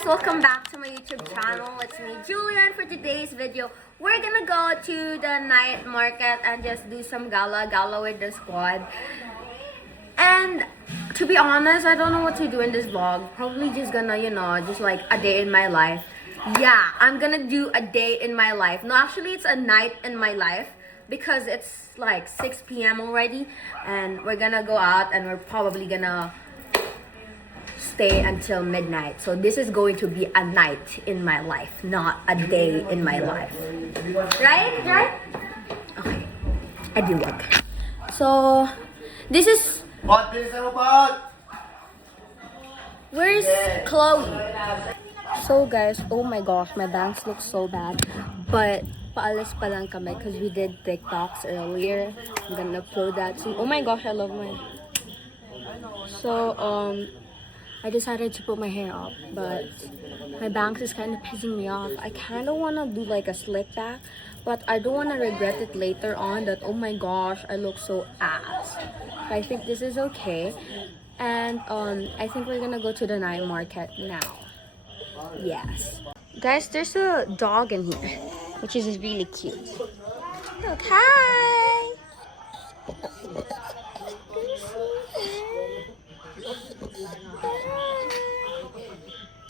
guys, welcome back to my YouTube channel. It's me, Julian. For today's video, we're gonna go to the night market and just do some gala with the squad. And to be honest, I don't know what to do in this vlog. Probably just gonna, just like a day in my life. Yeah, I'm gonna do a day in my life. No, actually, it's a night in my life because it's like 6 p.m. already, and we're gonna go out and we're probably gonna stay until midnight. So this is going to be a night in my life, not a day in my life. Right? Okay. I do work. So this is where's Chloe? So guys, oh my gosh, my bangs look so bad. But paalis pa lang kami because we did TikToks earlier. I'm gonna upload that soon. Oh my gosh, I love mine. So I decided to put my hair up, but my bangs is kind of pissing me off. I kind of want to do like a slick back, but I don't want to regret it later on that, oh my gosh, I look so ass. But I think this is okay. And I think we're gonna go to the night market now. Yes. Guys, there's a dog in here, which is really cute. Look, hi!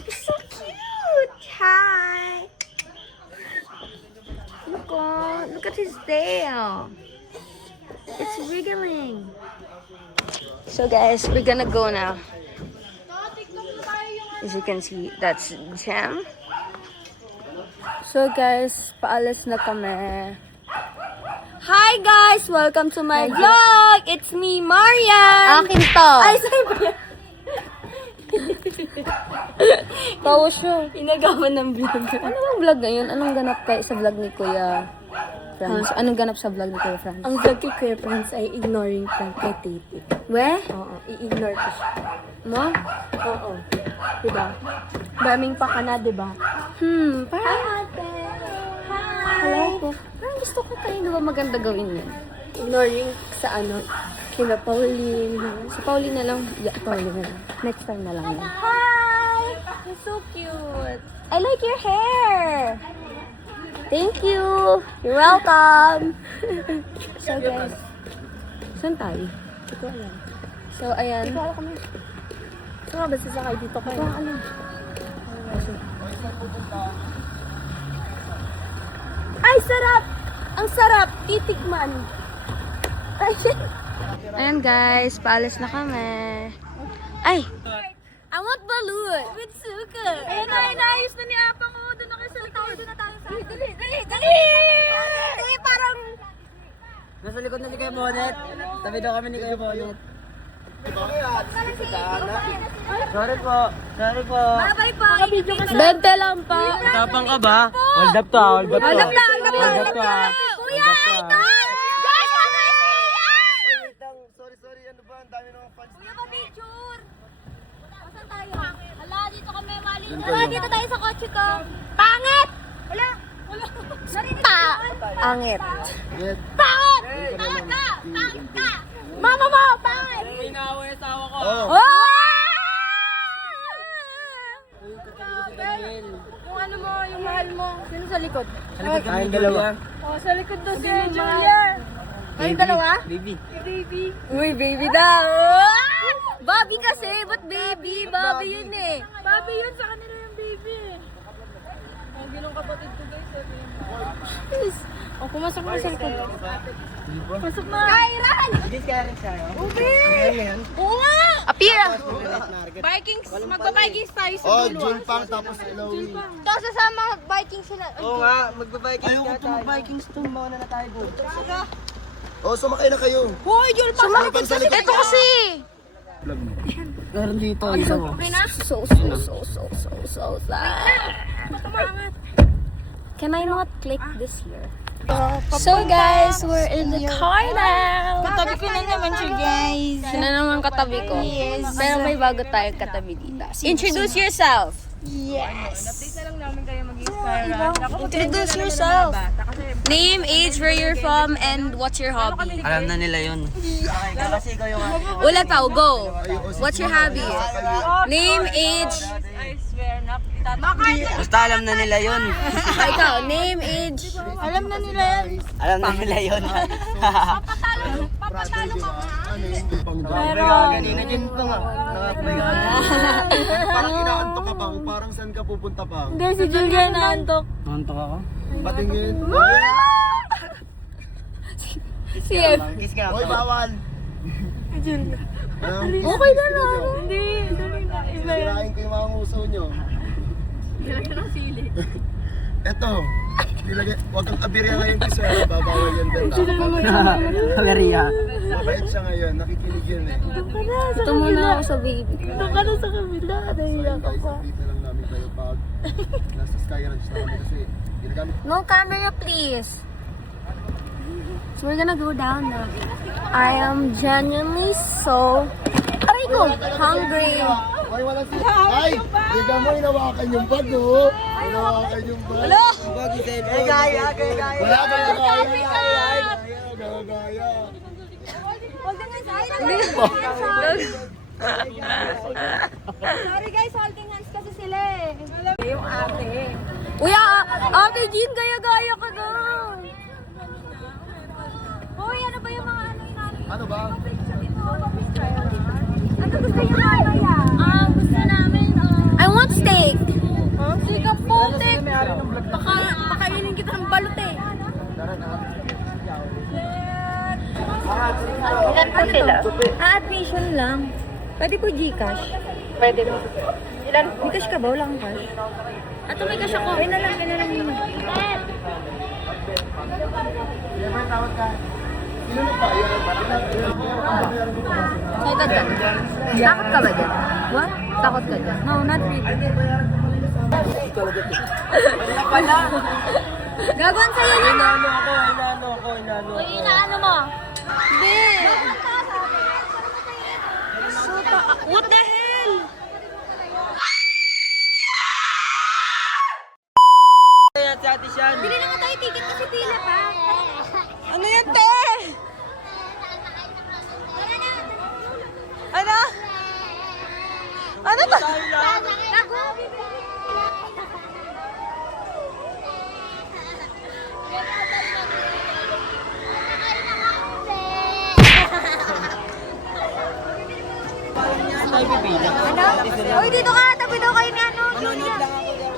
You're so cute! Hi! Look at his tail. It's wriggling. So guys, we're gonna go now. As you can see, that's Jam. So guys, paalis na kami. Hi guys! Welcome to my vlog! It's me, Marian! Akin to! Ay, sa'yo ba yan? Tawa siya. Inagawan ng vlog. Ano bang vlog ngayon? Anong ganap kayo sa vlog ni Kuya Franz? Anong ganap sa vlog ni Kuya Franz? Ang vlog kay Kuya Franz ay ignoring prank kay Titi. We? Oo, i-ignore ko siya. Mo? Oo. Diba? Daming pa ka na, diba? Parang... ate! Hello po. Parang gusto ko tayo, di ba maganda gawin yun? Ignoring sa kina Pauline. Si Pauline na lang. Yeah, Pauline na lang. Next time na lang yan. Hi! You're so cute. I like your hair. Thank you. You're welcome. So guys, saan tayo? Hindi ko alam. So ayan. Hindi ko alam kami. Ito nga ba sasakay dito kayo? Ito ang alam. Ay, sarap! Ang sarap! Titikman! Ay, Ayan guys, paalis na kami. Ay! I want balloon! with sugar! Ayan na, inaayos na ni Apa ko. Doon na kayo sa likod. Doon na tayo sa akin. Dali! Parang... Nasa likod na ni Kuya Bonnet. Tabi daw kami ni Kuya Bonnet. Sorry po. Bye po! Nakabidyo kasi. 20 lang po. Tapang ka ba? Hold up to. Hold up to. Hold up lang! Kuya, ito! Guys, Sorry. Ano ba? Ang dami ng fans. Kuya, pa-picture! Saan tayo? Hala, dito kami mali. Wala, dito tayo sa kotse ko. Pangit! Wala. Pangit. Yes. Pangit! Pangit ka! Pangit ka! Mama mo! Pangit! May naawa yung asawa ko. Oh! Kung ano mo, yung mahal mo. Sino sa likod? Sa likod kami dalawa. Oh, sa likod daw si Julia. Kayong dalawa? Baby. Baby. Uy, baby daw! Bobby kasi, ba't baby? Bobby yun eh. Babi yun, sa kanila yung baby. Ang ginong kapatid ko guys. Oh, pumasok mo sa likod. Pasok na. Kairan! Hindi kaya rin siya. Ubi! Ngayon. Oo nga! Apira! Vikings, magpa-Vikings tayo sa Oh, dulo. June pang tapos Eloy. Tapos sasama Vikings sila. Oo nga, magba-Vikings Ayoko ka tayo. Vikings tumbawa na tayo doon. Oh, sumakay na kayo. Hoy, Jul, Sumakit Sa likod. Ito kasi! Meron dito. Isa mo. So sad. Can I not click this here? So guys, we're in the car now. Katabi ko na naman siya, guys. Sino naman katabi ko? Pero may bago tayong katabi dito. Introduce yourself. Yes! Update na lang namin kayo mag-inspire. Introduce yourself. Name, age, where you're from, and what's your hobby? Alam na nila yun. Okay, kasi ikaw yung Ulit pa, go! What's your hobby? Name, age, I swear, Basta alam na nila yun. ikaw, name, age. alam na nila yan. Alam na nila yun. Papatalo ka nga. Ano yung pang Pero... Kanina dyan pa nga. Nakapay ka. Parang inaantok ka bang? Parang saan ka pupunta bang? Hindi, si Julia naantok. Nantok ako? Patingin. Sige. Kiss ka Hoy, bawal! Okay na na. Hindi, dali na. Sirain ko yung mga nguso nyo. Nilagyan ng sili. Eto, huwag kang kabirya ngayon kasi babawal yan benta. Kameria. Mabait siya ngayon, nakikinig yun eh. Ito muna ako sa baby. Doon ka na sa kabila. Naiyak Guys, ako. update na lang namin kayo pag nasa Sky Ranch na kami kasi ginagamit No camera, please. So we're gonna go down now. I am genuinely so hungry. Ay, wala si... Ay! Higa mo, inawakan yung bag, oh! Inawakan yung bag. Hello? Kay gaya, kay gaya. Wala kang gagaya. Gagaya. Sorry guys, holding hands kasi sila eh. Yung ate. Uy, Ate Jean, gaya-gaya ka na. Hoy, ano ba yung mga ano inaano? Ano ba? Ano gusto yung mamaya? Gusto namin, I want steak. Sige, putik. Pakainin kita ng balot eh. Ilan po sila? Admission lang. Pwede po Gcash. Pwede po. Ilan? Gcash ka ba? Wala kang cash. Ato may cash ako. Kaya na lang yun. Sino nagbayad? Excited ka? Takot ka ba dyan? What? Takot ka dyan? No, not really. Gagawin sa'yo yun. Inano ako. Uy, inaano mo? Hindi. What the hell? Kaya si Ate Shan. Bili na nga tayo ticket kasi pila pa. Ano yan, te? Ano? Ano to? Tayo pipila. Uy, dito ka. Tabi daw kayo ni ano. Julia.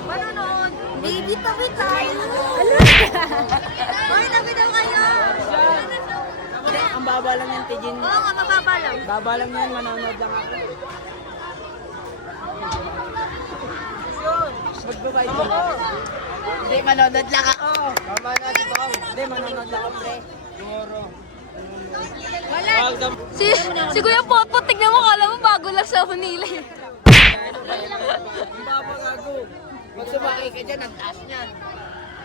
Manonood. Baby, tabi tayo. Uy, tabi daw kayo. Hindi, ang baba lang yan, Tijin. Oo nga, mababa lang. Baba lang yan, manonood lang ako. Mag-goodbye ko. Hindi, manonood lang ako. Tama na, di ba? Hindi, manonood lang ako, pre. Tomorrow. Wala. Si Kuya Potpot, tignan mo, kala mo bago lang sa Manila. Ang baba gago. Pag sumakay ka dyan, ang taas niyan.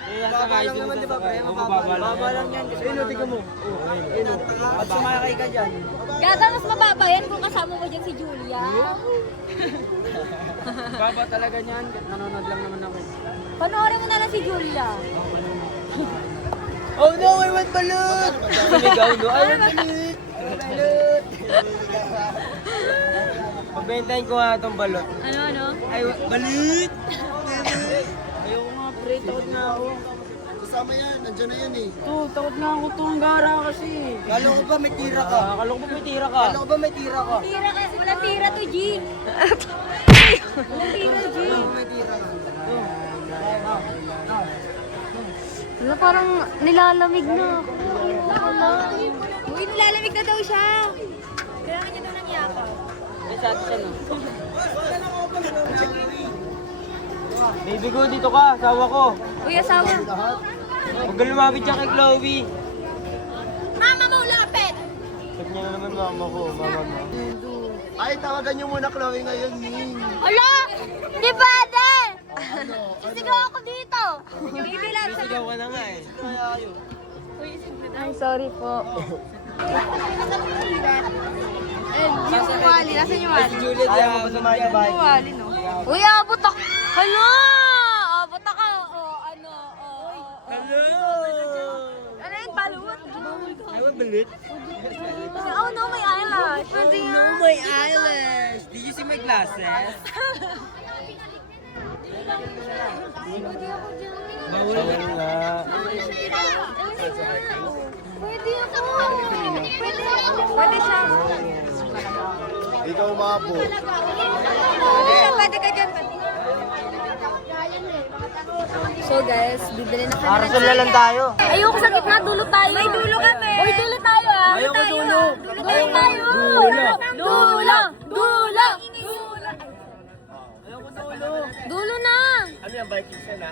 Baba lang naman, di ba, pre? Baba lang yan. Ayun, tingnan mo. Ayun, pag sumakay ka dyan. Gata, mas mababa yan kung kasama mo dyan si Julia. Baba talaga niyan. Nanonood lang naman ako. Panoorin mo na lang si Julia. Oh no, I want balut! Sumigaw no, I want balut! Balut! Pagbentahin ko nga itong balot. Ano? I want balut! Ayoko nga pre, takot na ako. Kasama yan, nandiyan na yan eh. Takot na ako itong gara kasi. Kala ko ba may tira ka? Kala ko ba may tira ka? Kala ko ba may tira ka? Tira kasi, wala tira to, G. Wala tira, G. Kala ko may tira ka. Wala, parang nilalamig na ako. Uy, nilalamig na daw siya. Kailangan niya daw ng yakap. May sa atin siya no? Baby ko, dito ka, asawa ko. Uy, asawa. Huwag ka lumapit siya kay Chloe. Mama mo, lapit! Sabi niya na naman mama ko, mama mo. Ay, tawagan niyo muna Chloe ngayon, Ning. Hala! Di pwede! Sisigaw ako dito. Baby lang sa... Sigaw ka na nga eh. Ay, sorry po. Yung wali, nasa yung Si Juliet, ayaw mo ba sumakay sa bahay? Uy, abot ako. Hala! Bata ka. Ano? Hello! Ano yung balut? Ay, balit? Oh no, may eyelash. Pwede No, yan. my eyelash! Did you see my glasses? Bawal nga. Pwede ako. Pwede ako. Pwede siya. Ikaw umabot. Pwede ka dyan. So guys, bibili na kami. Parasol na lang tayo. Ayoko sa gitna, dulo tayo. May dulo kami. Uy, dulo tayo ah. Ayoko dulo. Dulo tayo. Dulo. Dulo. Dulo. Ayoko dulo. Dulo na. Ano yung Vikings yan ha?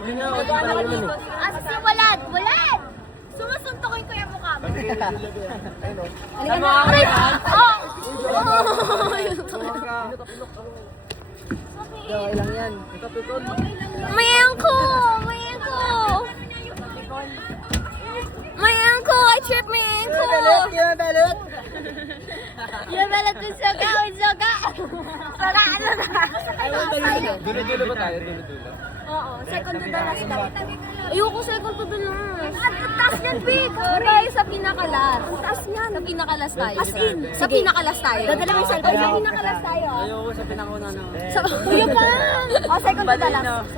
Hindi na ako dito. Asa si Walad? Walad! Sumusuntokin ko yung mukha mo. Halika na. Aray! Oh! Okay lang yan. May angko! May angko! May angko! I tripped my ankle! Yung balut. Yung balat ng soga! Yung soga! Soga! Ano na? Dulo-dulo ba tayo? Dulo-dulo. Oo, second to the last dapat. Ayoko second to the last. Ang taas niyan, Big! Tayo sa pinakalas. Ang taas niyan. Sa pinakalas tayo. As in. Sa pinakalas tayo. Dadala mo yung cellphone. Sa pinakalas tayo. Ayoko sa pinakuna na. Sa yun pa! O, second to the last.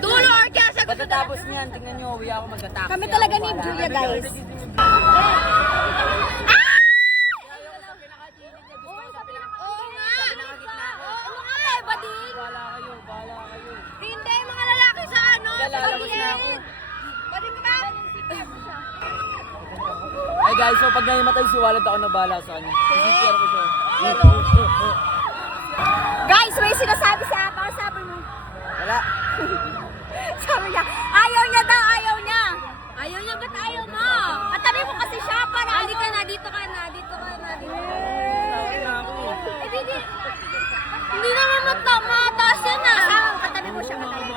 Dulo, Arkia! Second to the last. Pagkatapos niyan, tingnan nyo, uwi ako magka-taxi. Kami talaga ni Julia, guys. Hindi, mga lalaki sa ano? Lalabas na ako. Pwede ka? Ay guys, so pag nahimatay si Walad ako na bahala sa kanya. Sisipir ko siya. Guys, may sinasabi si Apa. Sabi mo. Wala. Sabi niya, ayaw niya daw, ayaw niya. Ayaw niya, ba't ayaw mo? Katabi mo kasi siya para. Halika na, dito ka na, dito ka na, dito ka na. Eh, hindi naman mataas yan ah. Katabi mo siya, katabi.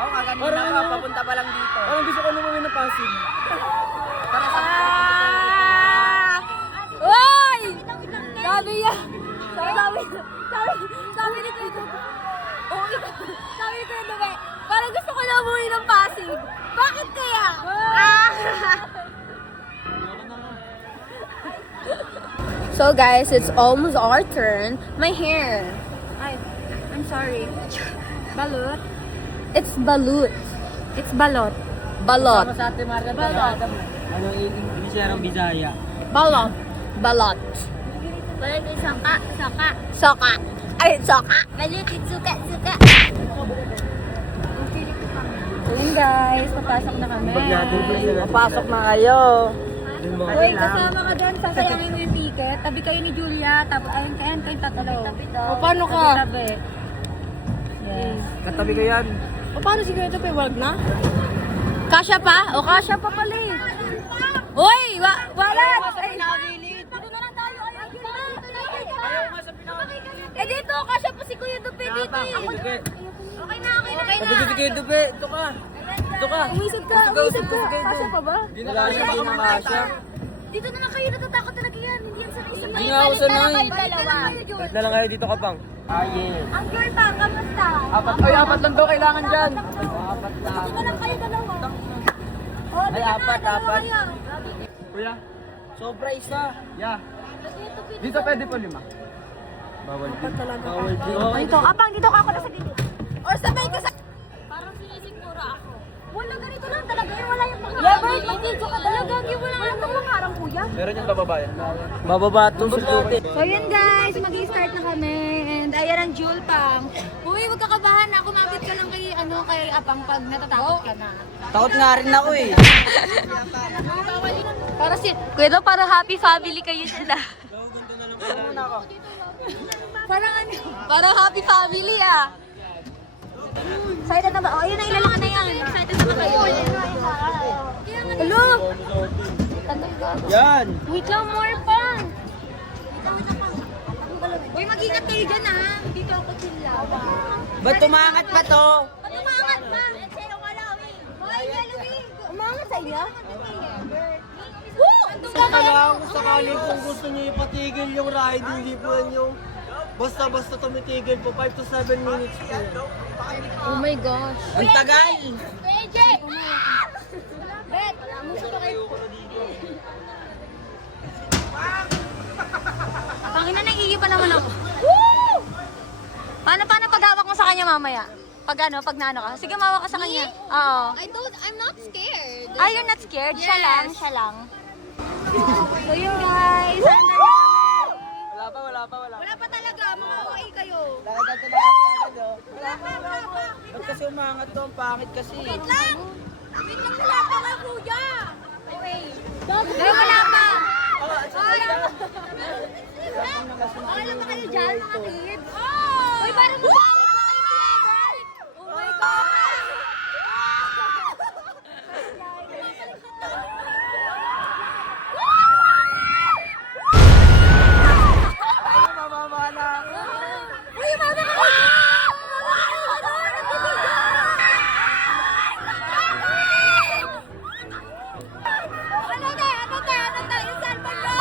Ako nga, kanina ka, papunta pa lang dito. Parang gusto ko naman ng Pasig. Para sa... Uy! Sabi niya. Sabi ni Kuya Dube. Oh, sabi ni Kuya Dube, parang gusto ko na umuwi ng Pasig. Bakit kaya? So guys, it's almost our turn. My hair. I'm sorry. Balut. It's balut. It's balot. Balot. Sama sa Ate Marga, balot. Anong hindi siya ng Bisaya? Balot. Balot. Balut yung soka. Soka. Soka. Ay, soka. Balut yung suka. Suka. Ayun guys, papasok na kami. Papasok na kayo. Uy, kasama ka dyan. Sasayangin mo yung ticket. Tabi kayo ni Julia. Ayun kayong tatlo. O, paano ka? Tabi. Yes. Katabi ko yan. O, paano si Kuya Dube? Wag na? Kasya pa? O, kasya pa pala eh. Uy! Wala! Ay, dito na lang tayo. Eh, dito. Kasya pa si Kuya Dube dito eh. Okay na. Sabi ko si Kuya Dube, ito ka. Ito ka. Umisip ka. Kasya pa ba? Wala siya baka makasya. Dito na lang kayo. Natatakot talaga yan. Hindi yan sa Hindi nga ako sanay. Dalawa. Balik na lang kayo dito kapang. Ah, yes. Ang girl pa, kamusta? Apat lang daw kailangan dyan. Apat lang. Dito na lang kayo dalawa. Ay, apat. Kuya, sobra isa. Yeah. Dito pwede po 5. Bawal din. Bawal din. Dito, apang dito ka ako na sa gilid. Or sabay ka sa... Parang sinisigmura ako. Wala ganito lang talaga. Wala yung mga... Yeah, bro, mag-video ka talaga. Wala lang itong mga harang kuya. Meron yung bababa yan. Bababa ito. So yun guys, mag-i-start na kami. And ayan ang Jewel Pang. Uy, huwag kakabahan na. Kumapit ka lang kay Apang pag natatakot ka na. Takot nga rin ako eh. Para si... Kuya daw, para happy family kayo sila. Parang ano? Parang happy family ah. Excited na ba? Oh, yun na, ilalaka na yan. Excited na ba kayo? Hello? Yan. Wait lang, more pa. Uy, mag-ingat kayo dyan ha. Dito ako sila. Ba't tumangat pa to? Umangat na. Umangat sa iyo? Woo! Kaya kung sakali kung gusto niyo ipatigil yung ride, hindi po yan yung basta-basta tumitigil po. 5 to 7 minutes po yan. Oh my gosh. Ang tagal! Bet, Pangina, naiiba naman ako. Woo! Paano paghawak mo sa kanya mamaya? Pag naano ka? Sige, mawa ka sa kanya. Oo. I'm not scared. Ah, you're not scared? Siya Yes. lang. So yun guys, Wala pa. Wala pa talaga, mga OA kayo. Lahat na agad oh. Ba't kasi umangat to? Ang pangit kasi. Wait lang, wala pa nga kuya. Okay. Ay, wala pa. Wala pa kayo dyan, mga kids. Uy, parang mag-aaway naman kayo ni Level. Oh my God! Mababa na. Uy, mama ka! Ano na? Yung cellphone ko!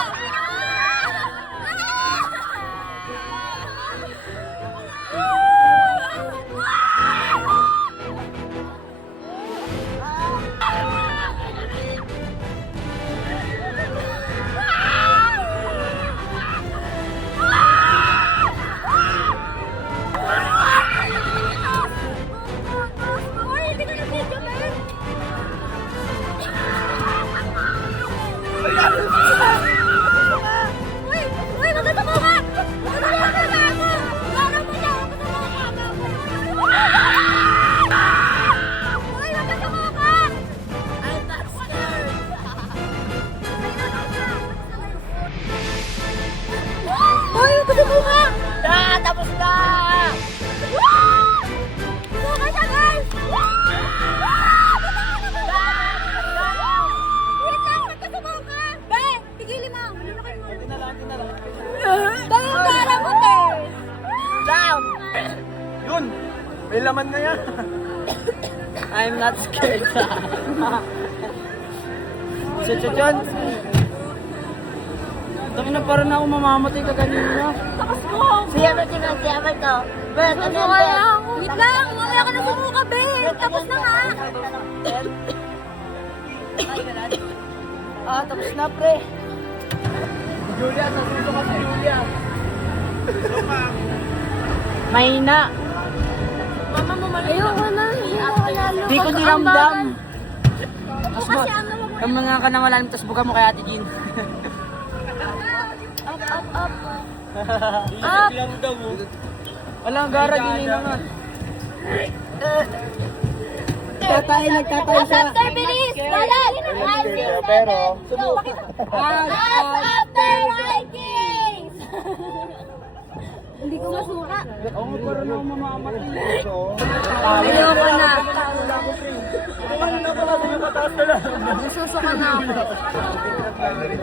Uy, hindi ko na-video, man! Uy! Uy! Magkasama ka! Magkasama ka na ako! Laro mo siya! Uy! Magkasama ka! I'm not scared! Uy! Magkasama ka! Tapos na! Suka siya, guys! Wait lang! Magkasama ka! Be! Pigilin mo! Malulukin mo! Dahil yung kara mo, te! Jam! Yun! May laman na yan. I'm not scared. John. Dami na parang ako mamamatay ka kanina. Takas mo! Siya ba to? Bet, Sumuka lang! Wait lang! Mamaya ka na sumuka, be! Tapos na nga! Tapos na pre. Julia, nasuso ka si Julia. Mahina. Mama mo mali. Ayoko na. Di ko diramdam. Ito kasi ano mo. Ang mga ka na malalim, tapos buka mo kay Ate Jean. Up, up, up. Up! Walang gara, din na nga. Nagtatay siya. After bilis! Dalan! Pero, After Vikings! Hindi ko masuka. Oo nga, parang ako mamamatay. Ayoko na. Ano na pala, mataas na lang. Nasusuka na ako.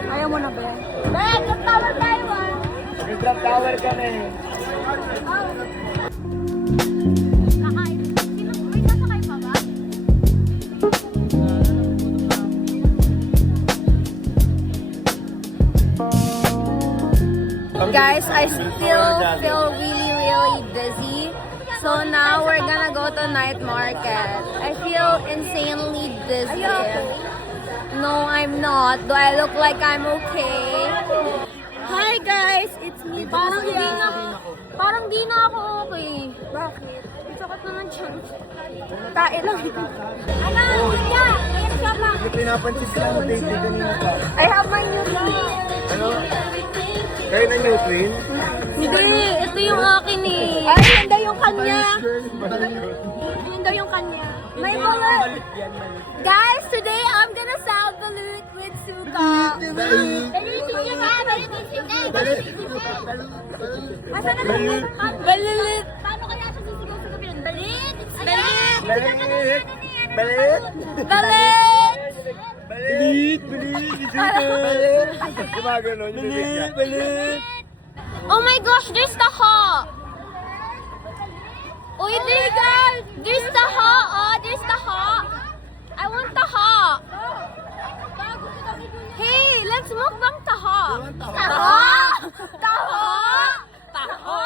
Ayaw mo na, be? Be, nagtawag tayo ah. Nag-drop tower ka na eh. Kakain. May sasakay pa ba? Guys, I still feel really dizzy. So now we're gonna go to night market. I feel insanely dizzy. No, I'm not. Do I look like I'm okay? Hi guys, it's me. Parang di na ako okay. Bakit? Sakit naman siya. Tae lang. Ano? Kuya! Ayan siya pa. hindi pinapansin sila ng date kanina pa. I have my new twin. Ano? Kayo na new twin? Hindi, ito yung akin eh. Ay, yun daw yung kanya. Yun daw yung kanya. May mga... Guys, today I'm gonna sell balut with suka. Balut niya ba? Balut niya ba? Balut. Asa na balut? Balut. Paano kaya siya sisigaw-sigawin? Balut! Balut! Balit! Balit! Balut! Balit! Balit! Gumagano, yung bibig niya. Balit! Oh my gosh, there's the hawk! Oh, there's the hawk! Oh, there's the hawk! I want the hawk! Hey, let's mukbang taho. Taho. Taho! Taho!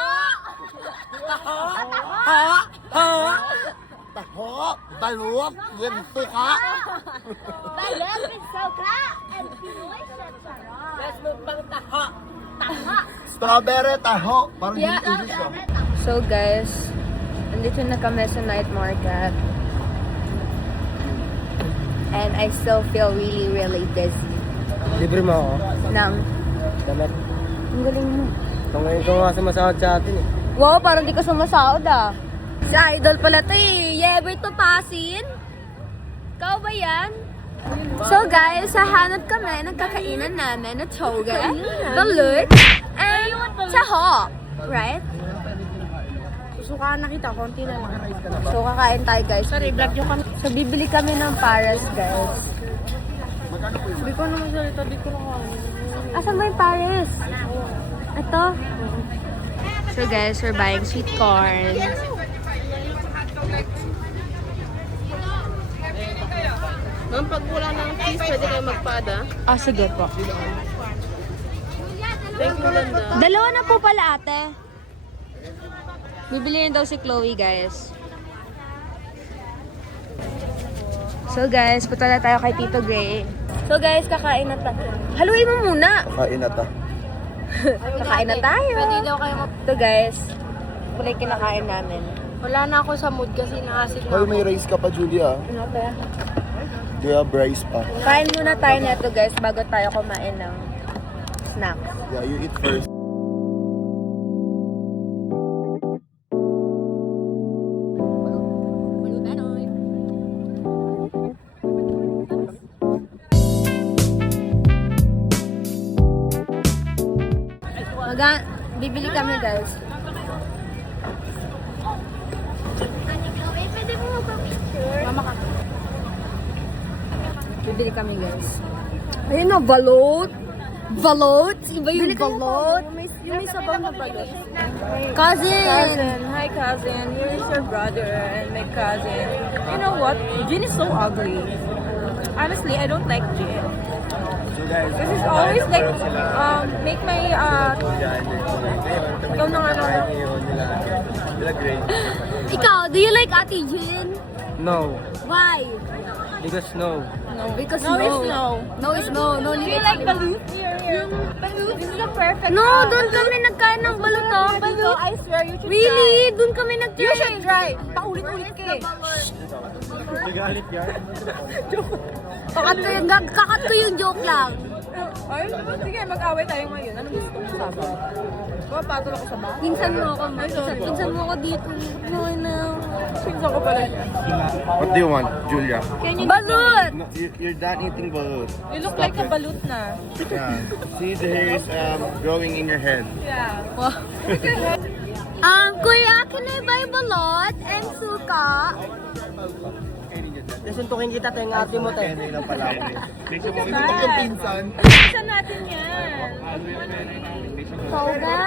Taho! Taho, balot, yung suka. Balot with soka and Pinoy sarap. Let's mukbang taho. Taho! Strawberry taho. Parang Yeah. hindi English ah. So guys, nandito na kami sa night market. And I still feel really dizzy. Libre mo ako. Nang, Damat. ang galing mo. Ngayon ko nga sumasahod sa atin eh. Wow, parang di ka sumasahod ah. Si Idol pala to eh. Yever to pasin. Ikaw ba yan? So guys, hahanap kami ng kakainan namin na toga, balut, and taho. Right? Susukaan na kita, konti na lang. So kakain tayo guys. Sorry, vlog nyo kami. So bibili kami ng pares guys. Di ko naman salita, di ko nakain. Asan ba yung pares? Ito. So guys, we're buying sweet corn. Ma'am, pag wala ng cheese, pwede kayo magpada. Ah, sige po. Thank you, Landa. Dalawa na po pala ate. Bibili daw si Chloe guys. So guys, punta na tayo kay Tito Gray. So guys, kakain na tayo. Haluin mo muna. Kain na ta. Kakain na tayo. Pwede daw kayo Ito guys, wala yung kinakain namin. Wala na ako sa mood kasi nakasip na Hoy, ako. may rice ka pa, Julia. Ano ba? Do you have rice pa? Kain muna tayo nito guys bago tayo kumain ng snacks. Yeah, you eat first. Bibili kami guys. Mama ka. Bibili kami guys. Ayun na, balot. Balot? Iba yung balot. Yung may sabaw na balot. Cousin! Hi cousin, here is your brother and my cousin. You know what? Jin is so ugly. Honestly, I don't like Jin. This is always like, make my, ikaw na nga ano. Ikaw, do you like Ate Jin? No. Why? Because no. Because No is no. No is no. No, Do you like balut? Balut is the perfect. No, doon kami nagkain ng balut oh. Balut, I swear you should Really? Doon kami nag-try. You should try. Paulit-ulit ka eh. Nagalit ka? Kakat ko yung joke lang. Ay, sige, mag-away tayo ngayon. Anong gusto mo sa akin? Mapatol ako sa bahay. Pinsan mo ako. Pinsan mo ako dito. No, no. Pinsan ko pala. What do you want, Julia? Can you Balut! No, you're done eating balut. You look like a balut na. Yeah. See, the hair is growing in your head. Yeah. Kuya, can I buy balot and suka? Nasuntukin kita, tayo ng ate mo tayo. Kaya lang pala ako. Ito yung pinsan. Pinsan natin yan. Soga?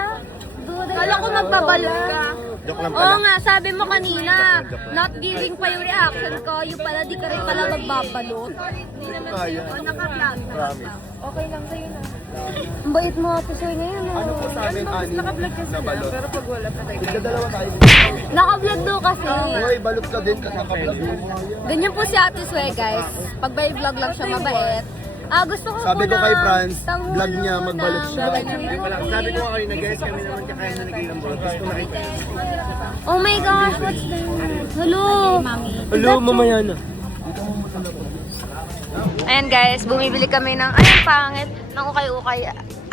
Kala ko magbabalot. Joke lang Oo pala. nga, sabi mo kanina, not giving pa yung reaction ko. Yung pala, di ka rin pala magbabalot. Kaya. Naka-vlog. Promise. Okay lang sa'yo na. Ang bait mo ate sa'yo ngayon. Ano po sa amin, ani? Naka-vlog kasi Na na, balot. pero pag wala pa tayo. Nagdadalawa tayo. Naka-vlog daw kasi. Hoy, balot ka din kasi naka-vlog. Ganyan po si Ate Sue, guys. Pag may vlog lang siya, mabait. Gusto ko Sabi ko po kay ng Franz, tanghulo vlog niya, magbalot ng siya. ganyan. Sabi ko nga kayo, nag-guess kami naman kaya na nagay ng balot. Gusto ko nakita. Oh my gosh, what's that? Hello! Hello, mamaya na. Ayan guys, bumibili kami ng ay ang pangit ng ukay-ukay.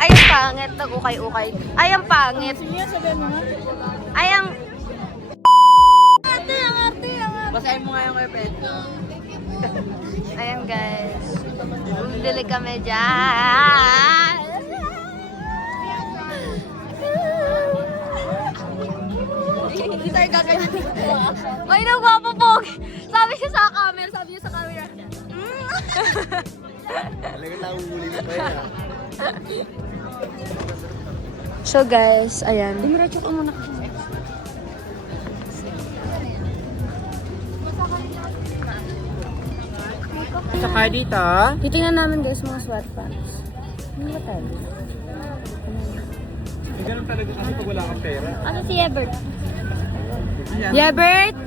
Ay ang pangit ng ukay-ukay. Ay ang pangit. Ay ang arte, ang arte, ang arte. Basahin mo nga yung pen. Ayan guys, bumibili kami dyan. Hindi tayo gaganyan. Ay, nagpapapog. Sabi siya sa camera, sabi niya sa camera. Talaga nahuli mo pa yan. So guys, ayan. Dumiretso ka muna. Saka dito. Titingnan namin guys mga sweatpants. Ano ba tayo? Ganun talaga kasi pag wala kang pera. Ano si Ebert? Yebert!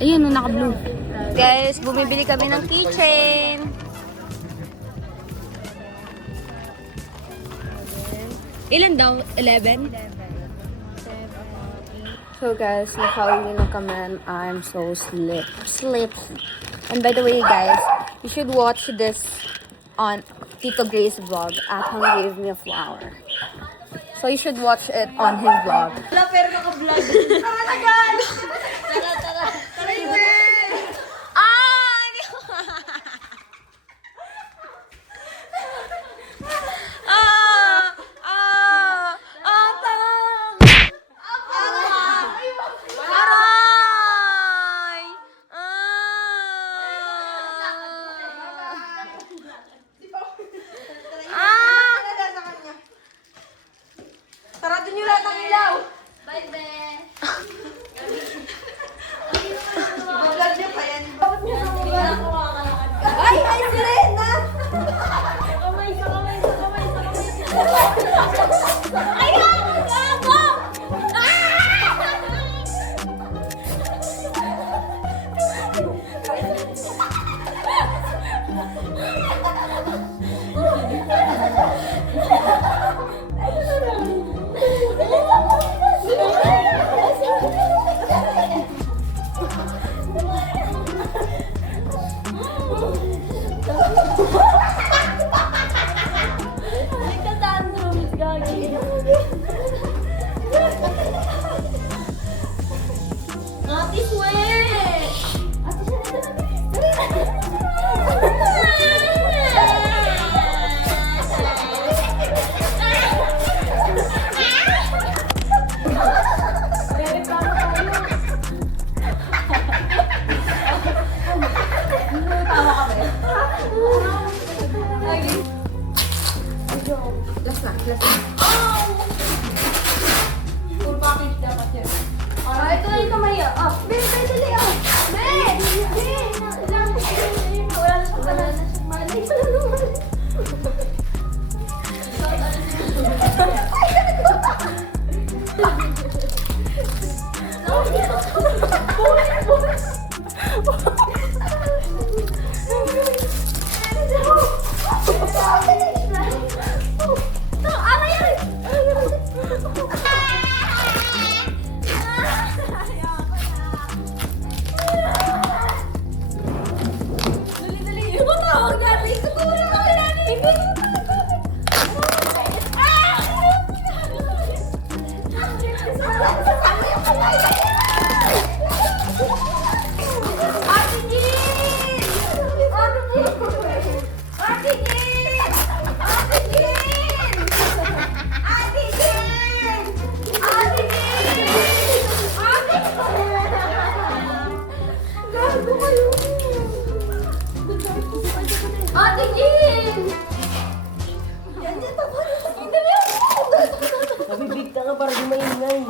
Ayun, no, naka-blue. Guys, bumibili kami ng keychain. Ilan daw? 11? So guys, nakauwi na kami and I'm so sleepy. And by the way guys, you should watch this on Tito Gray's vlog. Atang gave me a flower. So you should watch it on his vlog. Wala, pero naka-vlog. Tara na, guys! Tara! Tara, Iwen! Ah! Tara, dun yung lahat ng ilaw! Vlog niya pa yan. Bakit niya namugan? Ay, Serena! Ito na yung kamay. Ben, dali. Ben! Wala na siyang malay. Ate Jean! Nabibig ka nga para di maingay.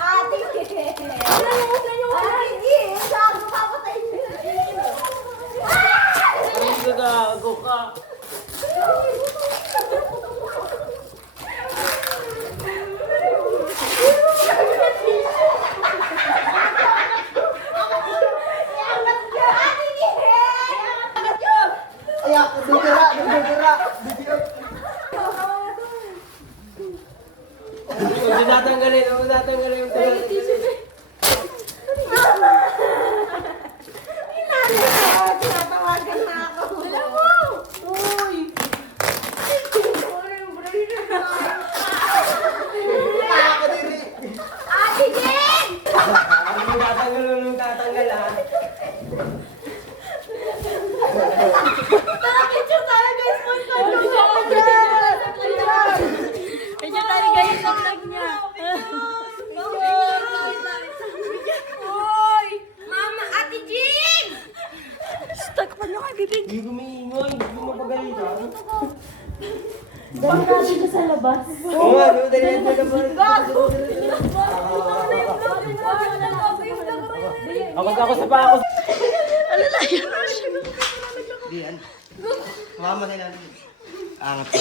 Ate Jean! Ate Jean! Saan mo papatay niyo? Ang gagago ka. Ayak, bibira. Huwag tinatanggalin yung Tinatawagan na ako. Alam mo! Uy! Ate Jean! Nung tatanggal ha. Tara, picture tayo guys! Picture tayo guys sa vlog niya. Uy! Mama, Ate Jean! Stuck pa niyo kay bibig. Hindi gumiingoy, hindi mo mapagalitan. Dali natin siya sa labas. Oo nga, dali na Ako sa pa ako. Alala, yun. Diyan. Mama na lang. Angat.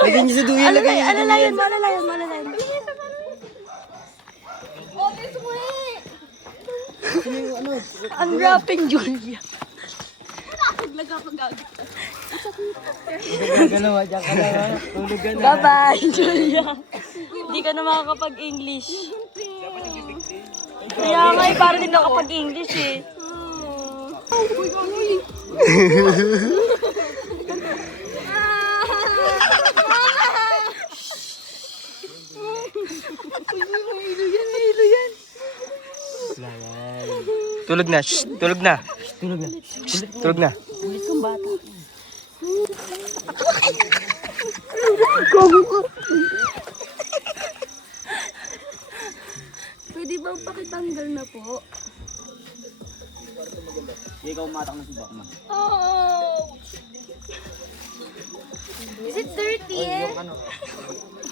Lagyan niyo sa duyan, lagyan niyo sa duyan. Malalayan. Unwrapping Julia. Galawa, diyan ka na. Tulog ka na. Bye-bye, Julia. Hindi ka na makakapag-English. Kaya nga eh, parang hindi nakapag-English eh. Tulog na. Shh, tulog na. Tulog na. Shh, tulog na. Pwede bang pakitanggal na po? Ikaw matak na si Bakma. Oh! Is it dirty eh?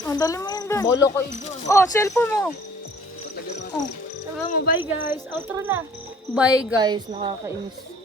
Ang dali mo yun doon. Bolo ko yun. Oh, cellphone mo. Sabi mo, bye guys. Outro na. Bye guys. Nakakainis.